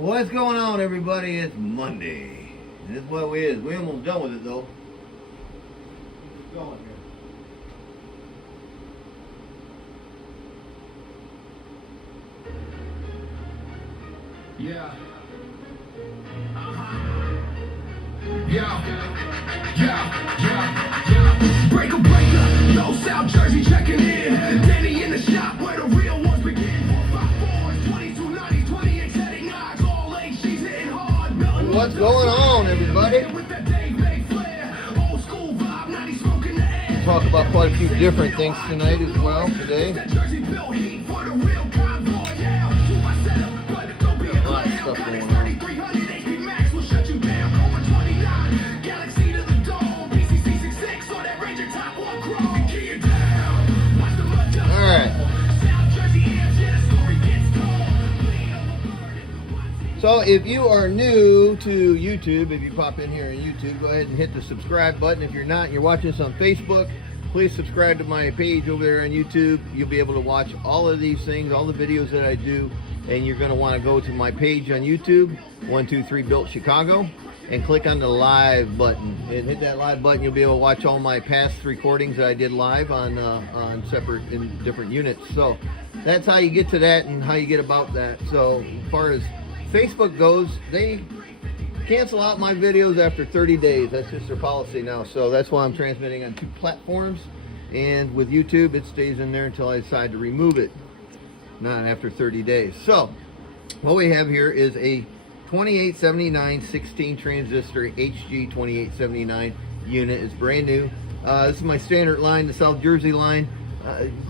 What's going on, everybody? It's Monday. And this is what we is. We almost done with it though. Keep going here. Yeah. Yeah. Breaker. No South Jersey checking in. Danny in the shop where the real ones begin. 454s, 2290s, 2879s, all HGs hitting hard. What's going on, everybody? Talk about quite a few different things tonight as well today. A lot of stuff going on. So if you are new to YouTube, if you pop in here on YouTube, go ahead and hit the subscribe button. If you're not and you're watching this on Facebook, please subscribe to my page over there on YouTube. You'll be able to watch all of these things, all the videos that I do, and you're going to want to go to my page on YouTube, 123 Built Chicago, and click on the live button. And hit that live button, you'll be able to watch all my past recordings that I did live on separate, in different units. So that's how you get to that and how you get about that. So as far as Facebook goes, they cancel out my videos after 30 days. That's just their policy now. So that's why I'm transmitting on 2 platforms. And with YouTube, it stays in there until I decide to remove it, not after 30 days. So what we have here is a 2879 16 transistor HG-2879 unit. It's brand new. This is my standard line, the South Jersey line.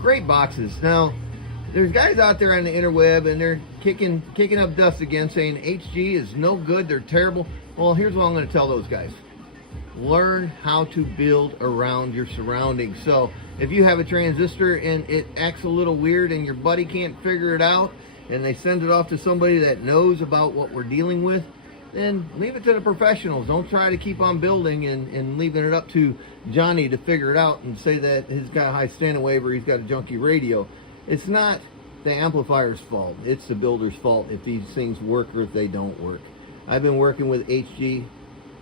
Great boxes. Now, there's guys out there on the interweb and they're kicking up dust again saying HG is no good, they're terrible. Well, here's what I'm going to tell those guys. Learn how to build around your surroundings. So if you have a transistor and it acts a little weird and your buddy can't figure it out and they send it off to somebody that knows about what we're dealing with, then leave it to the professionals. Don't try to keep on building and leaving it up to Johnny to figure it out and say that he's got a high standing wave or he's got a junky radio. It's not the amplifier's fault. It's the builder's fault if these things work or if they don't work. I've been working with HG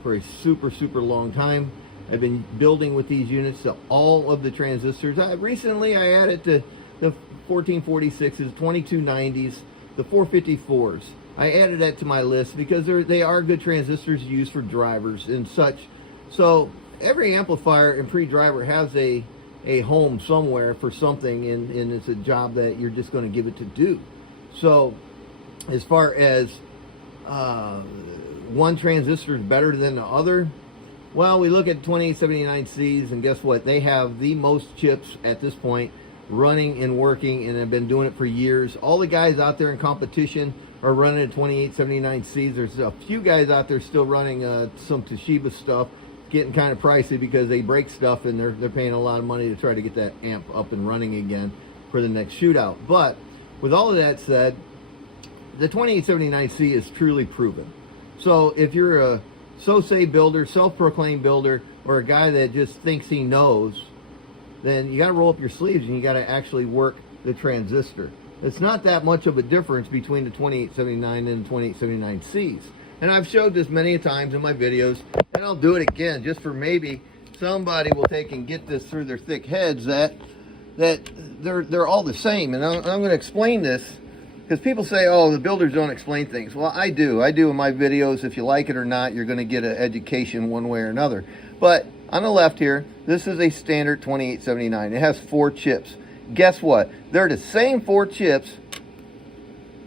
for a super long time. I've been building with these units to all of the transistors. Recently I added to the 1446s, 2290s, the 454s. I added that to my list because they are good transistors used for drivers and such. So every amplifier and pre-driver has a home somewhere for something, and it's a job that you're just going to give it to do. So as far as one transistor is better than the other, well, we look at 2879Cs and guess what? They have the most chips at this point running and working and have been doing it for years. All the guys out there in competition are running 2879Cs. There's a few guys out there still running some Toshiba stuff. Getting kind of pricey because they break stuff and they're paying a lot of money to try to get that amp up and running again for the next shootout. But with all of that said, the 2879C is truly proven. So if you're a so-say builder, self-proclaimed builder, or a guy that just thinks he knows, then you got to roll up your sleeves and you got to actually work the transistor. It's not that much of a difference between the 2879 and the 2879Cs. And I've showed this many times in my videos, and I'll do it again just for maybe somebody will take and get this through their thick heads that they're all the same. And I'm going to explain this because people say, oh, the builders don't explain things. Well, I do. I do in my videos. If you like it or not, you're going to get an education one way or another. But on the left here, this is a standard 2879. It has 4 chips. Guess what? They're the same 4 chips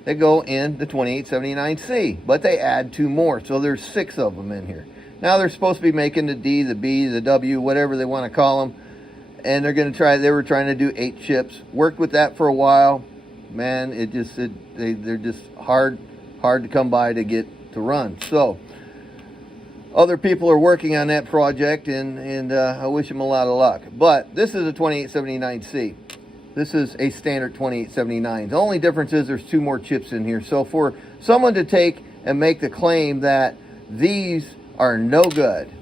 that go in the 2879C, but they add 2 more, so there's 6 of them in here. Now they're supposed to be making the D, the B, the W, whatever they want to call them, and they're going to try. They were trying to do 8 chips. Worked with that for a while, man. They're just hard to come by to get to run. So other people are working on that project, and I wish them a lot of luck. But this is a 2879C. This is a standard 2879. The only difference is there's 2 more chips in here. So for someone to take and make the claim that these are no good,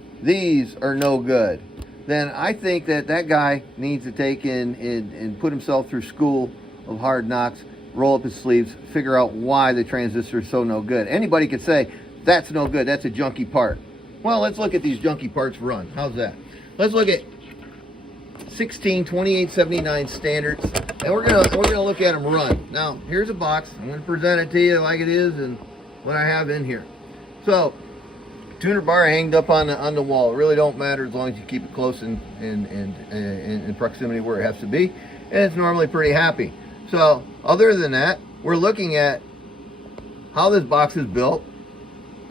then I think that guy needs to take and put himself through school of hard knocks roll up his sleeves, figure out why the transistor is so no good. Anybody could say, that's no good, that's a junky part. Well, let's look at these junky parts run. How's that? Let's look at 2879 standards, and we're gonna look at them run. Now, here's a box. I'm gonna present it to you like it is and what I have in here. So, tuner bar hanged up on the wall. It really don't matter as long as you keep it close in proximity where it has to be, and it's normally pretty happy. So, other than that, we're looking at how this box is built.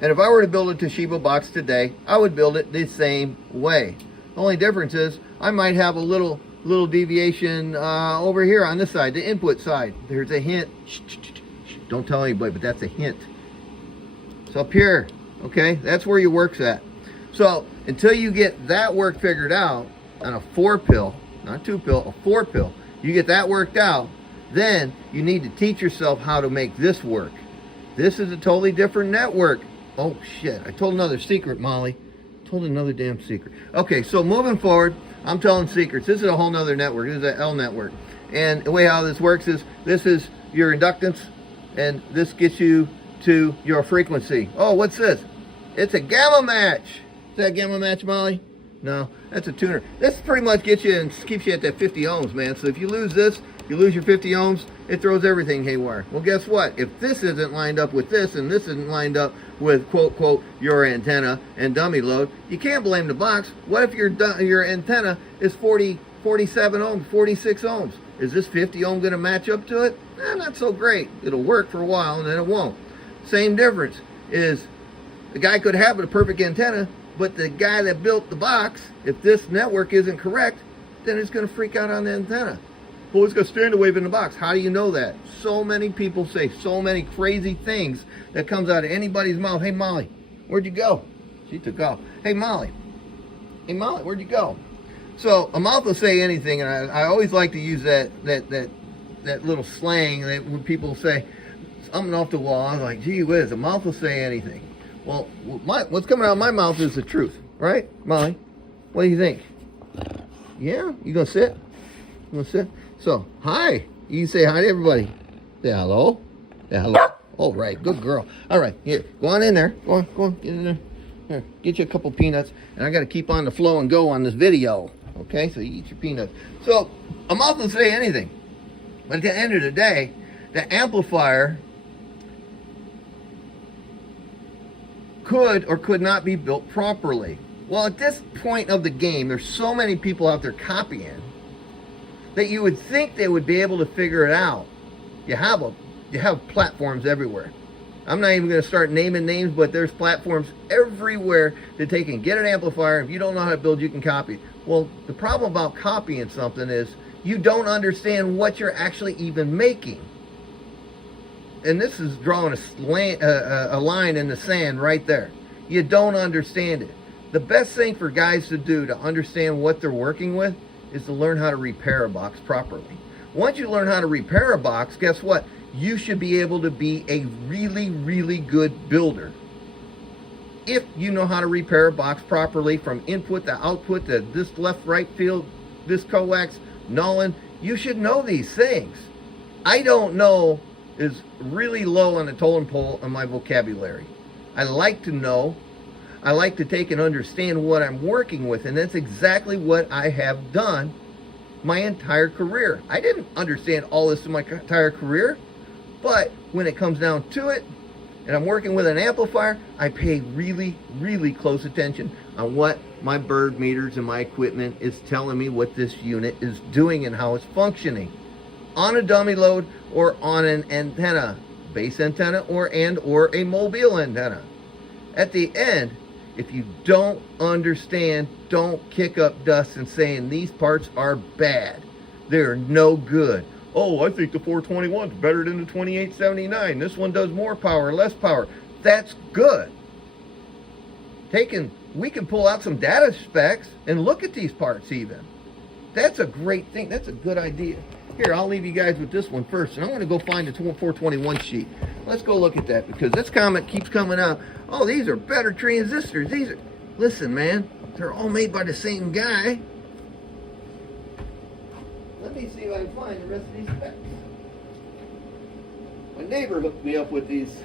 And if I were to build a Toshiba box today, I would build it the same way. The only difference is I might have a little deviation over here on this side, the input side. There's a hint. Shh, shh, shh, shh. Don't tell anybody, but that's a hint. It's up here, okay? That's where your work's at. So until you get that work figured out on a 4-pill, not 2-pill, a 4-pill, you get that worked out, then you need to teach yourself how to make this work. This is a totally different network. Oh shit, I told another secret, Molly. Told another damn secret. Okay, so moving forward, I'm telling secrets. This is a whole nother network. This is an L network. And the way how this works is, this is your inductance, and this gets you to your frequency. Oh, what's this? It's a gamma match. Is that a gamma match, Molly? No, that's a tuner. This pretty much gets you and keeps you at that 50 ohms, man. So if you lose this, you lose your 50 ohms, it throws everything haywire. Well, guess what? If this isn't lined up with this, and this isn't lined up with, quote, quote, your antenna and dummy load, you can't blame the box. What if your antenna is 47 ohms, 46 ohms? Is this 50 ohm going to match up to it? Not so great. It'll work for a while, and then it won't. Same difference is the guy could have a perfect antenna, but the guy that built the box, if this network isn't correct, then it's going to freak out on the antenna. Well, it's got standard wave in the box. How do you know that? So many people say so many crazy things that comes out of anybody's mouth. Hey, Molly, where'd you go? She took off. Hey, Molly, where'd you go? So a mouth will say anything, and I always like to use that little slang that when people say something off the wall. I'm like, gee whiz, a mouth will say anything. Well, what's coming out of my mouth is the truth, right, Molly? What do you think? Yeah, you gonna sit? You gonna sit? So, hi. You can say hi to everybody. Say hello. Say hello. All right, good girl. All right, here, go on in there. Go on, get in there. Here, get you a couple peanuts. And I got to keep on the flow and go on this video. Okay, so you eat your peanuts. So, a mouth will say anything. But at the end of the day, the amplifier could or could not be built properly. Well, at this point of the game, there's so many people out there copying that you would think they would be able to figure it out. You have platforms everywhere. I'm not even going to start naming names, but there's platforms everywhere that they can get an amplifier. If you don't know how to build, you can copy. Well, the problem about copying something is you don't understand what you're actually even making. And this is drawing a line in the sand right there. You don't understand it. The best thing for guys to do to understand what they're working with is to learn how to repair a box properly. Once you learn how to repair a box, guess what? You should be able to be a really, really good builder. If you know how to repair a box properly from input to output to this left, right field, this coax, nullin, you should know these things. I don't know is really low on the totem pole in my vocabulary. I like to know. I like to take and understand what I'm working with, and that's exactly what I have done my entire career. I didn't understand all this in my entire career, but when it comes down to it, and I'm working with an amplifier, I pay really, really close attention on what my bird meters and my equipment is telling me what this unit is doing and how it's functioning. On a dummy load or on an antenna, base antenna or a mobile antenna. At the end, if you don't understand, don't kick up dust and saying these parts are bad. They're no good. Oh, I think the 421 is better than the 2879. This one does more power, less power. That's good. We can pull out some data specs and look at these parts even. That's a great thing. That's a good idea. Here, I'll leave you guys with this one first, and I'm going to go find the 421 sheet. Let's go look at that, because this comment keeps coming out. Oh, these are better transistors. Listen, man, they're all made by the same guy. Let me see if I can find the rest of these specs. neighbor hooked me up with these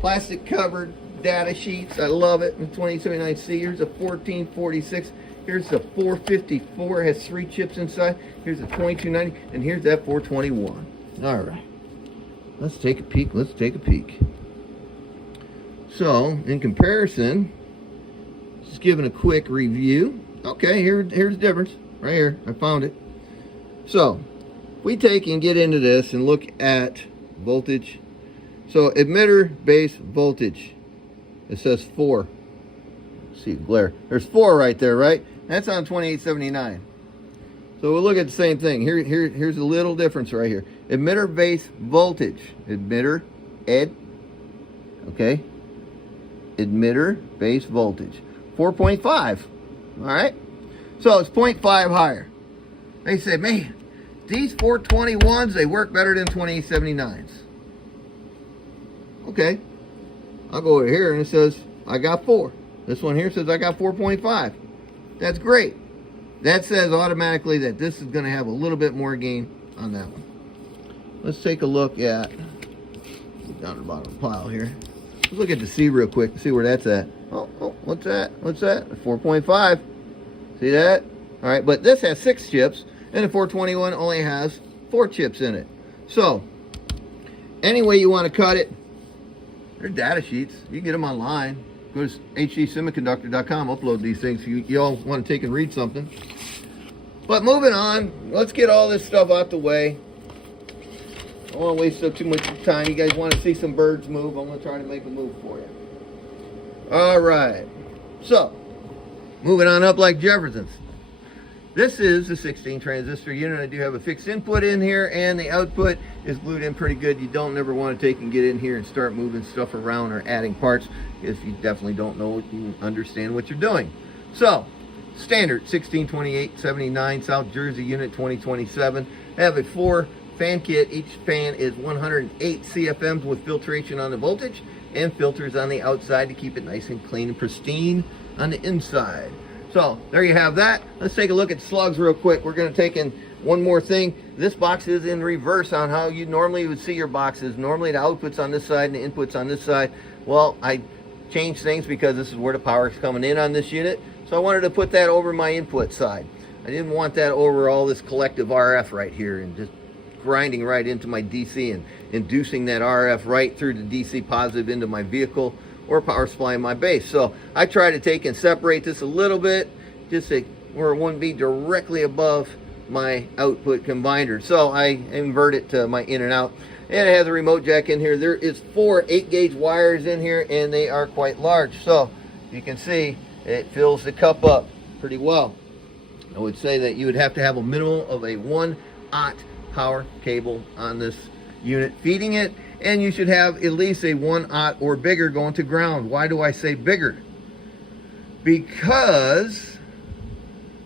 plastic covered data sheets. I love it. The 2879C. Here's a 1446. Here's the 454. It has 3 chips inside. Here's the 2290, and here's that 421. All right. Let's take a peek. Let's take a peek. So, in comparison, just giving a quick review. Okay, here's the difference. Right here. I found it. So, we take and get into this and look at voltage. So, emitter base voltage. It says 4. Let's see, glare. There's 4 right there, right? That's on 2879. So we'll look at the same thing. Here's a little difference right here. Emitter base voltage. Emitter, ed. Okay. Emitter base voltage. 4.5. All right. So it's 0.5 higher. They say, man, these 421s, they work better than 2879s. Okay. I'll go over here and it says, I got 4. This one here says I got 4.5. That's great. That says automatically that this is going to have a little bit more gain on that one. Let's take a look at, down the bottom of the pile here. Let's look at the C real quick, see where that's at. Oh, what's that? What's that? 4.5. See that? All right, but this has 6 chips, and the 421 only has 4 chips in it. So, any way you want to cut it, they're data sheets. You can get them online. Go to HG-semiconductor.com, upload these things if you all want to take and read something. But moving on, let's get all this stuff out the way. I don't want to waste up too much time. You guys want to see some birds move? I'm going to try to make a move for you. All right. So, moving on up like Jefferson's. This is the 16 transistor unit. I do have a fixed input in here, and the output is glued in pretty good. You don't never want to take and get in here and start moving stuff around or adding parts if you definitely don't know you understand what you're doing. So, standard 162879 South Jersey unit 2027. I have a 4 fan kit. Each fan is 108 CFMs with filtration on the voltage and filters on the outside to keep it nice and clean and pristine on the inside. So there you have that. Let's take a look at slugs real quick. We're going to take in one more thing. This box is in reverse on how you normally would see your boxes. Normally the output's on this side and the input's on this side. Well, I changed things because this is where the power is coming in on this unit. So I wanted to put that over my input side. I didn't want that over all this collective RF right here and just grinding right into my DC and inducing that RF right through the DC positive into my vehicle or power supply in my base. So I try to take and separate this a little bit just so where it wouldn't be directly above my output combiner. So I invert it to my in and out. And it has a remote jack in here. There is 4 8-gauge wires in here, and they are quite large. So you can see it fills the cup up pretty well. I would say that you would have to have a minimum of a 1-aught power cable on this unit feeding it, and you should have at least a 1-aught or bigger going to ground. Why do I say bigger? Because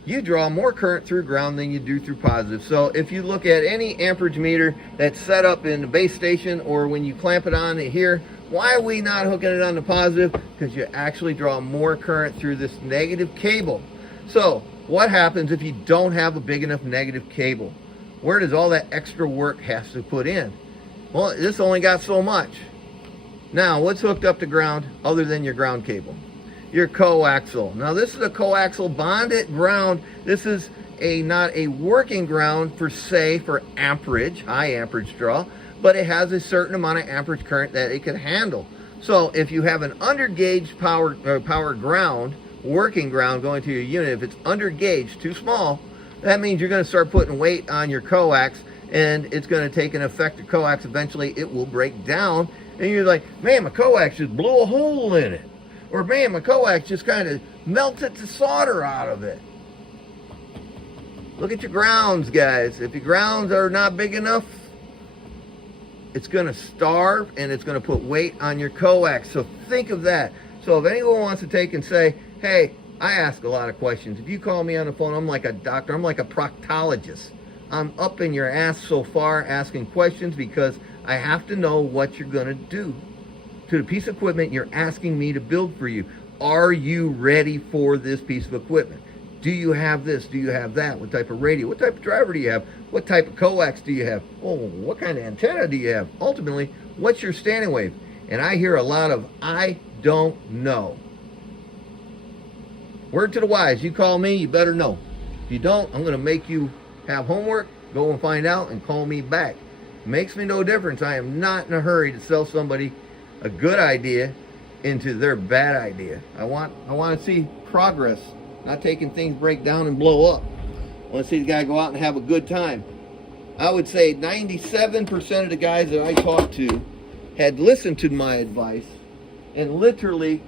you draw more current through ground than you do through positive. So if you look at any amperage meter that's set up in the base station or when you clamp it on here, why are we not hooking it on the positive? Because you actually draw more current through this negative cable. So what happens if you don't have a big enough negative cable? Where does all that extra work has to put in? Well, this only got so much. Now, what's hooked up to ground other than your ground cable? Your coaxial. Now, this is a coaxial bonded ground. This is not a working ground per se for amperage, high amperage draw, but it has a certain amount of amperage current that it can handle. So if you have an undergauge power ground, working ground going to your unit, if it's undergauge, too small, that means you're going to start putting weight on your coax, and it's going to take an effect to coax. Eventually it will break down, and you're like, man, my coax just blew a hole in it, or man, my coax just kind of melted the solder out of it. Look at your grounds, guys. If your grounds are not big enough, it's going to starve, and it's going to put weight on your coax. So think of that. So if anyone wants to take and say, hey, I ask a lot of questions. If you call me on the phone, I'm like a doctor. I'm like a proctologist. I'm up in your ass so far asking questions because I have to know what you're going to do to the piece of equipment you're asking me to build for you. Are you ready for this piece of equipment? Do you have this? Do you have that? What type of radio? What type of driver do you have? What type of coax do you have? Oh, what kind of antenna do you have? Ultimately, What's your standing wave? And I hear a lot of, I don't know. Word to the wise, you call me, you better know. If you don't, I'm going to make you have homework, go and find out, and call me back. Makes me no difference. I am not in a hurry to sell somebody a good idea into their bad idea. I want to see progress, not taking things break down and blow up. I want to see the guy go out and have a good time. I would say 97% of the guys that I talked to had listened to my advice and literally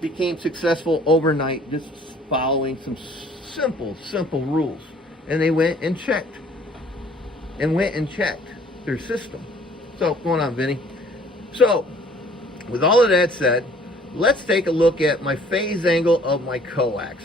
became successful overnight, just following some simple rules. And they went and checked their system. So, what's going on, Vinny? So, with all of that said, let's take a look at my phase angle of my coax.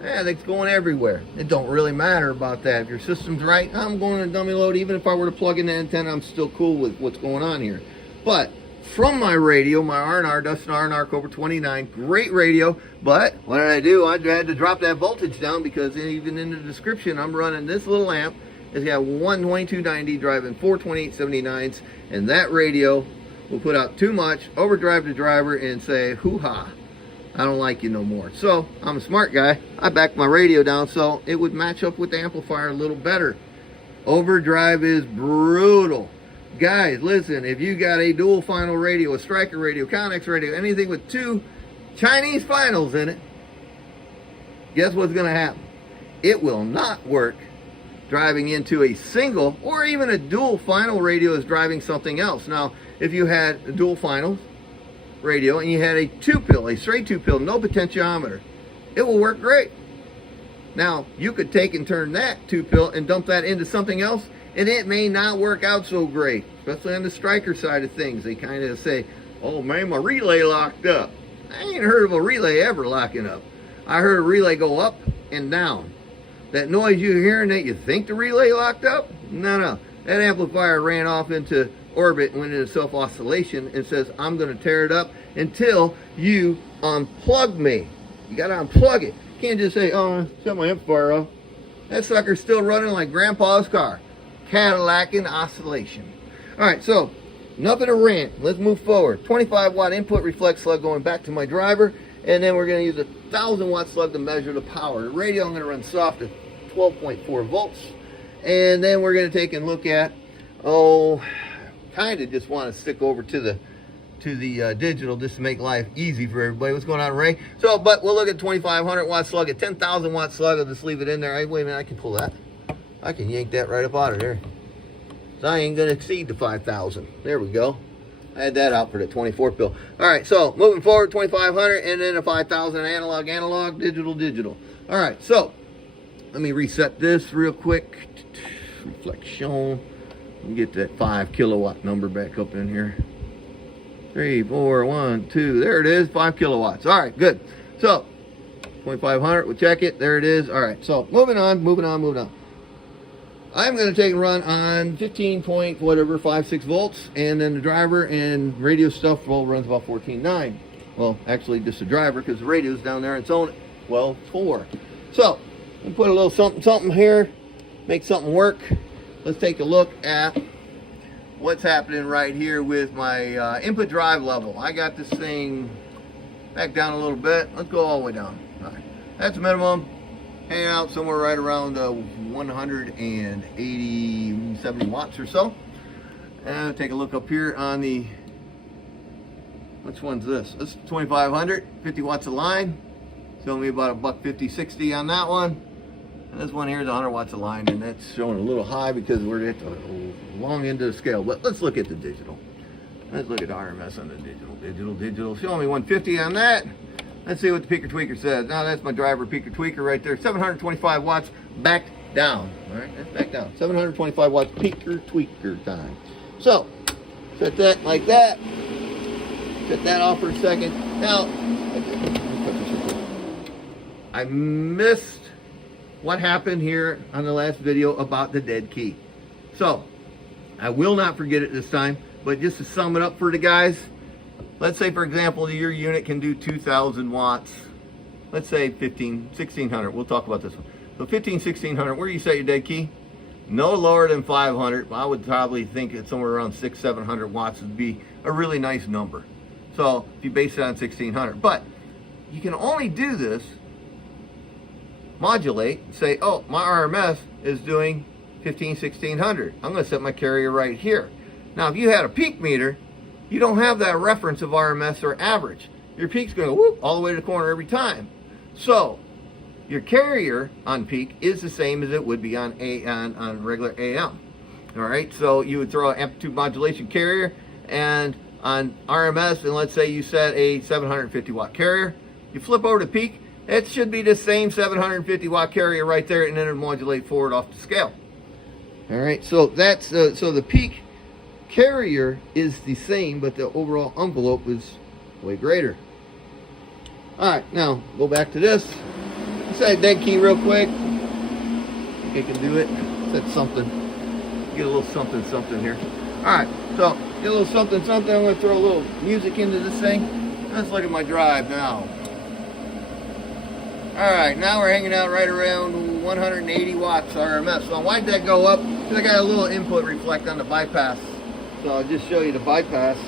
It's going everywhere. It don't really matter about that. If your system's right, I'm going to dummy load. Even if I were to plug in the antenna, I'm still cool with what's going on here. But from my radio, my R&R, Dustin R&R Cobra 29, great radio. But what did I do? I had to drop that voltage down because even in the description, I'm running this little amp. It's got one 2290 driving 4 2879s, and that radio will put out too much, overdrive the driver, and say, hoo-ha, I don't like you no more. So, I'm a smart guy. I backed my radio down so it would match up with the amplifier a little better. Overdrive is brutal. Guys, listen, if you got a dual final radio, a striker radio, Coax radio, anything with 2 Chinese finals in it, guess what's going to happen? It will not work driving into a single or even a dual final radio is driving something else. Now, if you had a dual final radio and you had a 2-pill, a straight 2-pill, no potentiometer, it will work great. Now, you could take and turn that 2-pill and dump that into something else, and it may not work out so great, especially on the striker side of things. They kind of say, oh man, my relay locked up. I ain't heard of a relay ever locking up. I heard a relay go up and down. That noise you're hearing that you think the relay locked up? No. That amplifier ran off into orbit and went into self-oscillation and says, I'm going to tear it up until you unplug me. You got to unplug it. You can't just say, oh, shut my amplifier off. That sucker's still running like Grandpa's car. Cadillac in oscillation. All right, so enough of the rant. Let's move forward. 25 watt input reflex slug going back to my driver, and then we're going to use a 1000 watt slug to measure the power. The radio I'm going to run soft at 12.4 volts, and then we're going to take and look at, kind of just want to stick over to the digital just to make life easy for everybody. What's going on, Ray? So, but we'll look at 2500 watt slug, a 10,000 watt slug. I'll just leave it in there. Wait a minute, I can pull that. I can yank that right up out of there. So I ain't going to exceed the 5,000. There we go. I had that out for the 24 pill. All right, so moving forward, 2500 and then a 5,000 analog, digital. All right, so let me reset this real quick. Reflection. Let me get that 5 kilowatt number back up in here. 3, 4, 1, 2. There it is, 5 kilowatts. All right, good. So 2500, we'll check it. There it is. All right, so moving on. I'm going to take and run on 15.56 volts, and then the driver and radio stuff runs about 14.9. Well, actually just the driver, because the radio's down there and it's on 12.4. So we put a little something here, make something work. Let's take a look at what's happening right here with my input drive level. I got this thing back down a little bit. Let's go all the way down. All right. That's minimum. Hang out somewhere right around 180, 70 watts or so. And take a look up here on the, which one's this? This is 2500, 50 watts a line. Showing me about $1.50, 60 on that one. And this one here is 100 watts a line, and that's showing a little high because we're at the long end of the scale. But let's look at the digital. Let's look at RMS on the digital. Showing me 150 on that. Let's see what the peaker tweaker says. Now that's my driver peaker tweaker right there. 725 watts back down. All right, that's back down. 725 watts peaker tweaker time. So set that like that. Set that off for a second. Now I missed what happened here on the last video about the dead key. So I will not forget it this time, but just to sum it up for the guys, let's say, for example, your unit can do 2,000 watts. Let's say 1600. We'll talk about this one. So 1600, where do you set your dead key? No lower than 500. I would probably think it's somewhere around 600, 700 watts would be a really nice number. So if you base it on 1600, but you can only do this, modulate, say, oh, my RMS is doing 1600. I'm going to set my carrier right here. Now, if you had a peak meter, you don't have that reference of RMS or average. Your peak's going to go whoop all the way to the corner every time. So your carrier on peak is the same as it would be on regular AM. All right, so you would throw an amplitude modulation carrier, and on RMS, and let's say you set a 750 watt carrier, you flip over to peak, it should be the same 750 watt carrier right there, and then it'll modulate forward off the scale. All right, so that's so the peak carrier is the same, but the overall envelope is way greater. All right, now go back to this. Set a dead key real quick. I think I can do it. Set something. Get a little something here. All right, so get a little something. I'm going to throw a little music into this thing. Let's look at my drive now. All right, now we're hanging out right around 180 watts RMS. So why'd that go up? Because I got a little input reflect on the bypass. So I'll just show you the bypass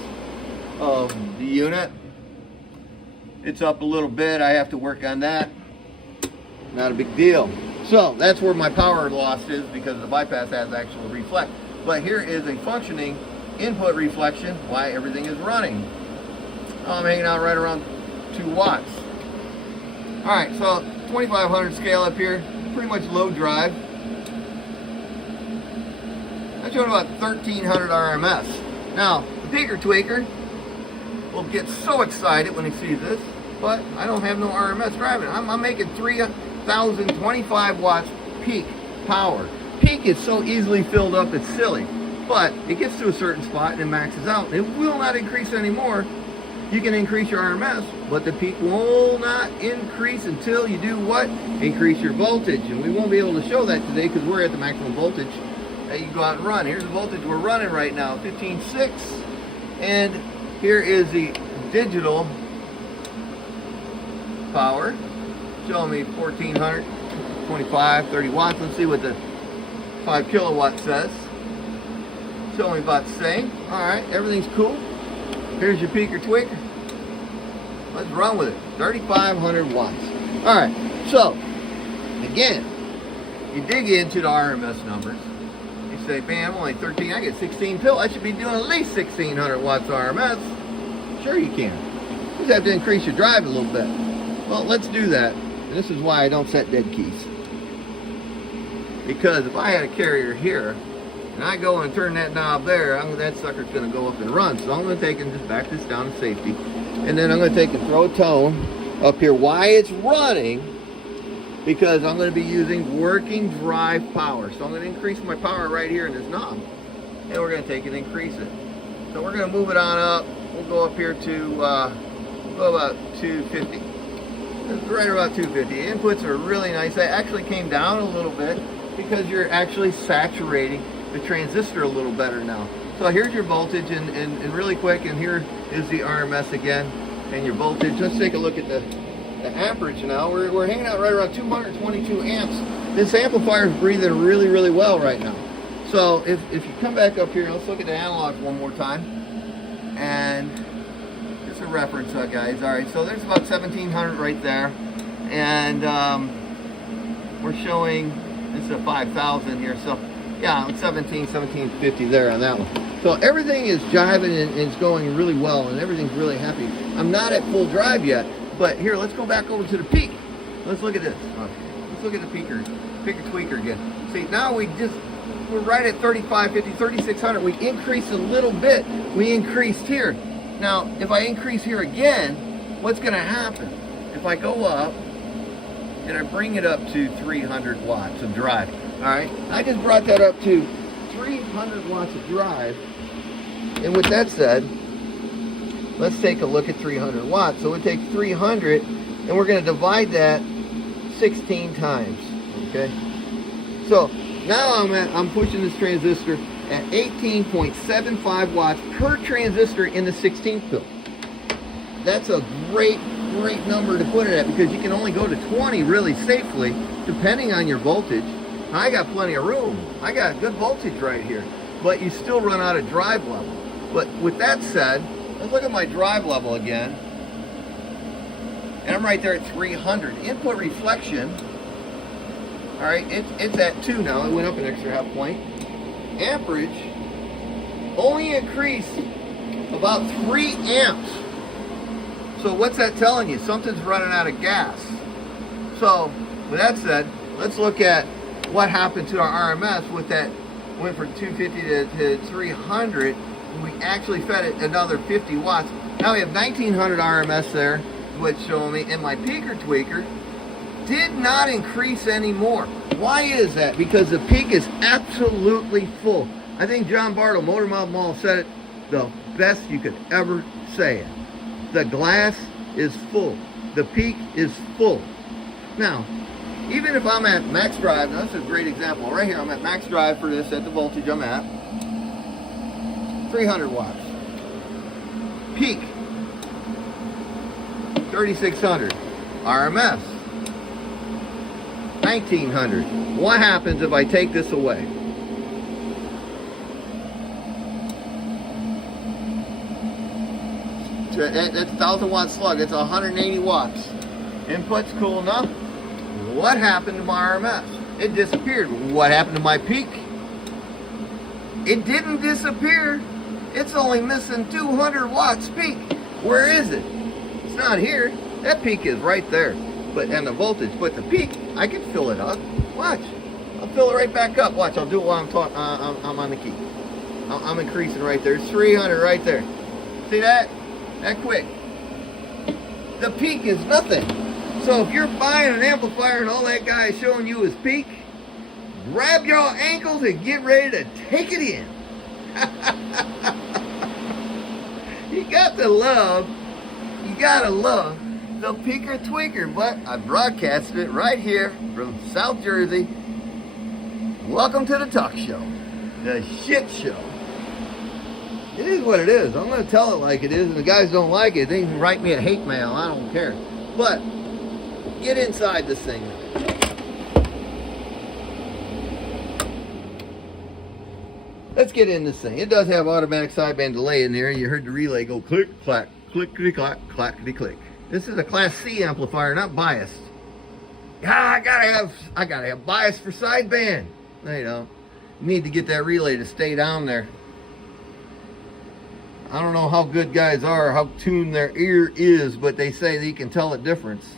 of the unit. It's up a little bit. I have to work on that. Not a big deal. So that's where my power loss is, because the bypass has actual reflect. But here is a functioning input reflection, why everything is running. I'm hanging out right around 2 watts. All right, so 2500 scale up here, pretty much low drive. That's showing about 1300 RMS. Now, the peaker tweaker will get so excited when he sees this, but I don't have no RMS driving. I'm making 3,025 watts peak power. Peak is so easily filled up, it's silly. But it gets to a certain spot and it maxes out. It will not increase anymore. You can increase your RMS, but the peak will not increase until you do what? Increase your voltage. And we won't be able to show that today because we're at the maximum voltage that you go out and run. Here's the voltage we're running right now, 15.6. And here is the digital power, showing me 1400, 25, 30 watts. Let's see what the 5 kilowatts says. Showing me about the same. All right, everything's cool. Here's your peaker tweaker. Let's run with it. 3,500 watts. All right, so again, you dig into the RMS numbers. You say, man, I'm only 13, I get 16 pill. I should be doing at least 1,600 watts RMS. Sure you can. You just have to increase your drive a little bit. Well, let's do that. And this is why I don't set dead keys. Because if I had a carrier here, and I go and turn that knob there, that sucker's going to go up and run. So I'm going to take and just back this down to safety. And then I'm going to take and throw a tone up here. Why it's running? Because I'm going to be using working drive power. So I'm going to increase my power right here in this knob. And we're going to take and increase it. So we're going to move it on up. We'll go up here to we'll go about 250. It's right about 250. Inputs are really nice. They actually came down a little bit because you're actually saturating the transistor a little better now. So here's your voltage, and really quick, and here is the RMS again, and your voltage. Let's take a look at the amperage now. We're hanging out right around 222 amps. This amplifier is breathing really, really well right now. So if you come back up here, let's look at the analog one more time. And just a reference, guys. All right, so there's about 1,700 right there. And we're showing, this is a 5,000 here. So yeah, 1750 there on that one. So everything is jiving and it's going really well, and everything's really happy. I'm not at full drive yet, but here, let's go back over to the peak. Let's look at this. Okay. Let's look at the peaker tweaker again. See, now we're right at 3550, 3600. We increased a little bit. We increased here. Now, if I increase here again, what's going to happen? If I go up and I bring it up to 300 watts of drive, all right? I just brought that up to 300 watts of drive. And with that said, let's take a look at 300 watts. So we take 300 and we're going to divide that 16 times, okay? So now I'm pushing this transistor at 18.75 watts per transistor in the 16th pill. That's a great number to put it at, because you can only go to 20 really safely depending on your voltage. I got plenty of room. I got good voltage right here, but you still run out of drive level. But with that said, let's look at my drive level again. And I'm right there at 300. Input reflection, all right, it's at 2 now. It went up an extra half point. Amperage only increased about 3 amps. So what's that telling you? Something's running out of gas. So with that said, let's look at what happened to our RMS with that. Went from 250 to 300. We actually fed it another 50 watts. Now we have 1900 RMS there, which showing me, and my peaker tweaker did not increase anymore. Why is that? Because the peak is absolutely full. I think John Bartle, Motor Mouth Mall, said it the best you could ever say it. The glass is full. The peak is full. Now, even if I'm at max drive, now this is a great example. Right here, I'm at max drive for this at the voltage I'm at. 300 watts. Peak, 3600. RMS, 1900. What happens if I take this away? It's a 1000 watt slug. It's 180 watts. Input's cool enough. What happened to my RMS? It disappeared. What happened to my peak? It didn't disappear. It's only missing 200 watts peak. Where is it? It's not here. That peak is right there. But and the voltage, but the peak, I can fill it up. Watch. I'll fill it right back up. Watch. I'll do it while I'm talking. I'm on the key. I'm increasing right there. It's 300 right there. See that? That quick. The peak is nothing. So if you're buying an amplifier and all that guy is showing you is peak, grab your ankles and get ready to take it in. You gotta love the peaker tweaker. But I broadcasted it right here from South Jersey. Welcome to the talk show, the shit show. It is what it is. I'm gonna tell it like it is, and the guys don't like it, they can write me a hate mail. I don't care. But get inside this thing. Let's get in this thing. It does have automatic sideband delay in there. You heard the relay go click, clack, clickety clack, clackety click. This is a Class C amplifier, not biased. I gotta have bias for sideband. You know, you need to get that relay to stay down there. I don't know how good guys are, how tuned their ear is, but they say they can tell the difference.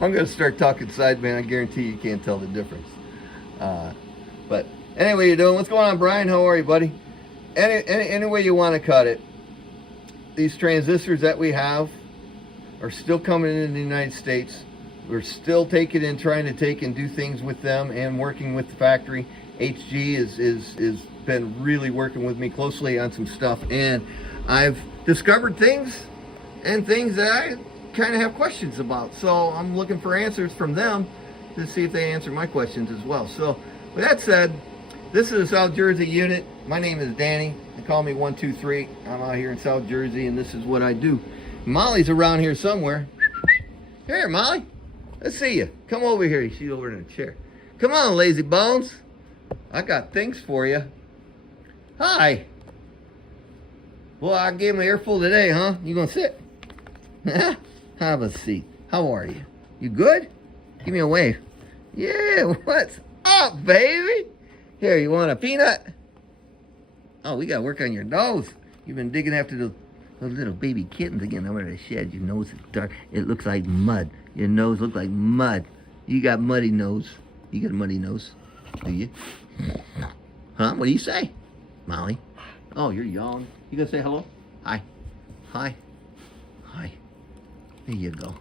I'm going to start talking sideband. I guarantee you can't tell the difference. But anyway, you doing? What's going on, Brian? How are you, buddy? Any way you want to cut it. These transistors that we have are still coming into the United States. We're still taking and trying to take and do things with them and working with the factory. HG is been really working with me closely on some stuff, and I've discovered things that I kind of have questions about. So I'm looking for answers from them to see if they answer my questions as well. So with that said, this is a South Jersey unit. My name is Danny. They call me 123. I'm out here in South Jersey, and this is what I do. Molly's around here somewhere. Here, Molly. Let's see you. Come over here. She's over in a chair. Come on, lazy bones. I got things for you. Hi. Well, I gave him an earful today, huh? You gonna sit? Have a seat. How are you? You good? Give me a wave. Yeah, what's up, baby? Here, you want a peanut? Oh, we gotta work on your nose. You've been digging after those little baby kittens again over the shed. Your nose is dark. It looks like mud. Your nose looks like mud. You got muddy nose. You got a muddy nose, do you? Huh? What do you say, Molly? Oh, you're young. You gonna say hello? Hi. Hi. Hi. There you go.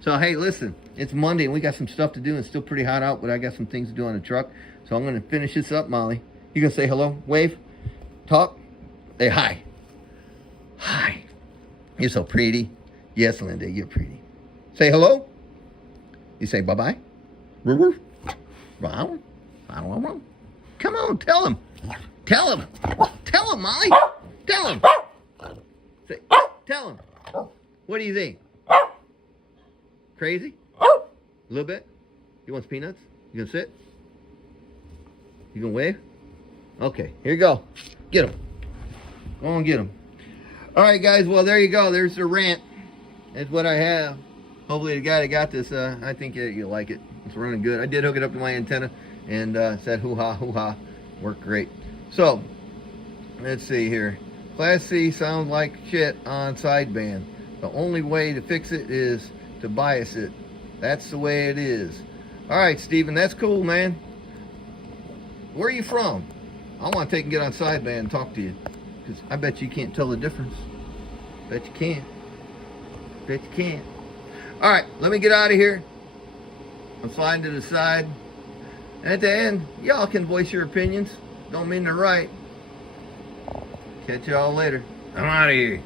So, hey, listen. It's Monday, and we got some stuff to do. It's still pretty hot out, but I got some things to do on the truck. So I'm gonna finish this up, Molly. You gonna say hello? Wave? Talk? Say hi. Hi. You're so pretty. Yes, Linda, you're pretty. Say hello. You say bye-bye. Come on, tell him. Tell him. Tell him, Molly. Tell him. Say, tell him. What do you think? Crazy? A little bit? You want some peanuts? You gonna sit? You gonna wave? Okay, here you go. Get them. Go on, get them. All right, guys. Well, there you go. There's the rant. That's what I have. Hopefully, the guy that got this, I think you'll like it. It's running good. I did hook it up to my antenna and said hoo-ha, hoo-ha. Worked great. So, let's see here. Class C sounds like shit on sideband. The only way to fix it is to bias it. That's the way it is. All right, Steven, that's cool, man. Where are you from? I want to take and get on sideband and talk to you, because I bet you can't tell the difference. Bet you can't. Bet you can't. All right, let me get out of here. I'm sliding to the side. And at the end, y'all can voice your opinions. Don't mean they're right. Catch y'all later. I'm out of here.